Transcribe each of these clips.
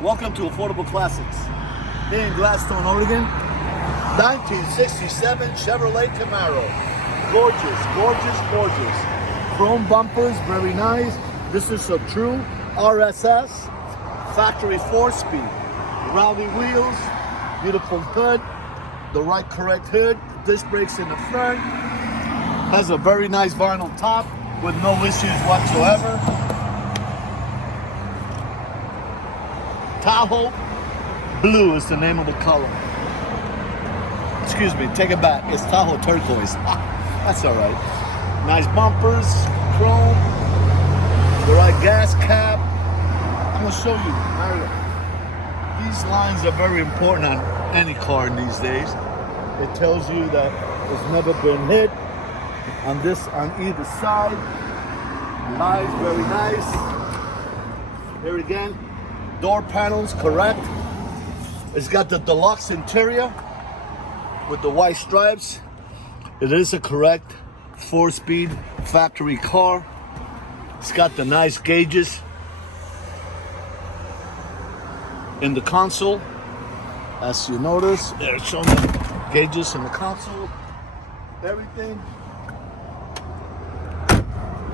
Welcome to Affordable Classics. Here in Gladstone, Oregon, 1967 Chevrolet Camaro. Gorgeous, gorgeous, gorgeous. Chrome bumpers, very nice. This is a true RSS, factory 4-speed. Rowdy wheels, beautiful hood, the right correct hood, disc brakes in the front. Has a very nice vinyl top with no issues whatsoever. Tahoe Blue is the name of the color. Excuse me, take it back. It's Tahoe Turquoise. That's all right. Nice bumpers, chrome, the right gas cap. I'm gonna show you. These lines are very important on any car in these days. It tells you that it's never been hit. On either side. Nice, very nice. Here again. Door panels, correct. It's got the deluxe interior with the white stripes. It is a correct 4-speed factory car. It's got the nice gauges in the console. As you notice, there's some gauges in the console. Everything.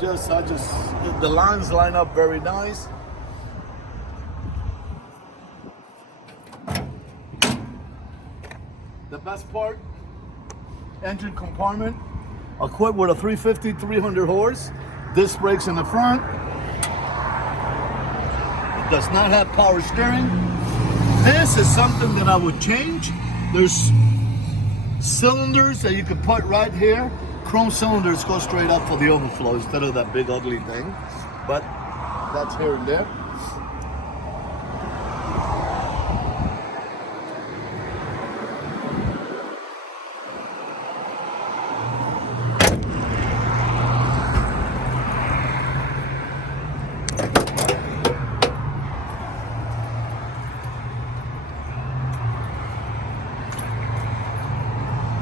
The lines line up very nice. The best part, engine compartment, equipped with a 350, 300 horse, disc brakes in the front. It does not have power steering. This is something that I would change. There's cylinders that you can put right here. Chrome cylinders go straight up for the overflow instead of that big ugly thing. But that's here and there.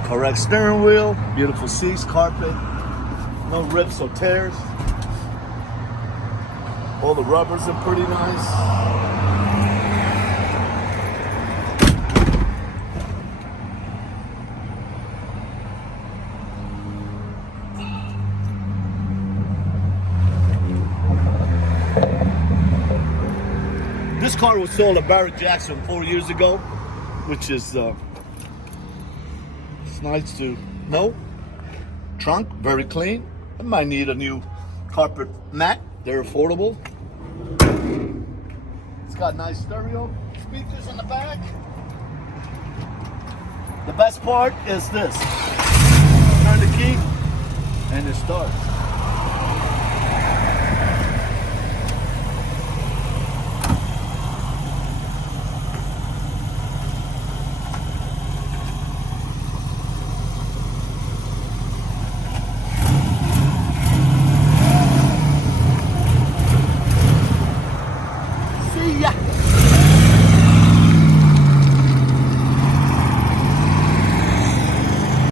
Correct steering wheel, beautiful seats, carpet, no rips or tears. All the rubbers are pretty nice. This car was sold at Barrett Jackson 4 years ago, which is nice to know. Trunk, very clean. It might need a new carpet mat. They're affordable. It's got nice stereo speakers in the back. The best part is this. Turn the key and it starts.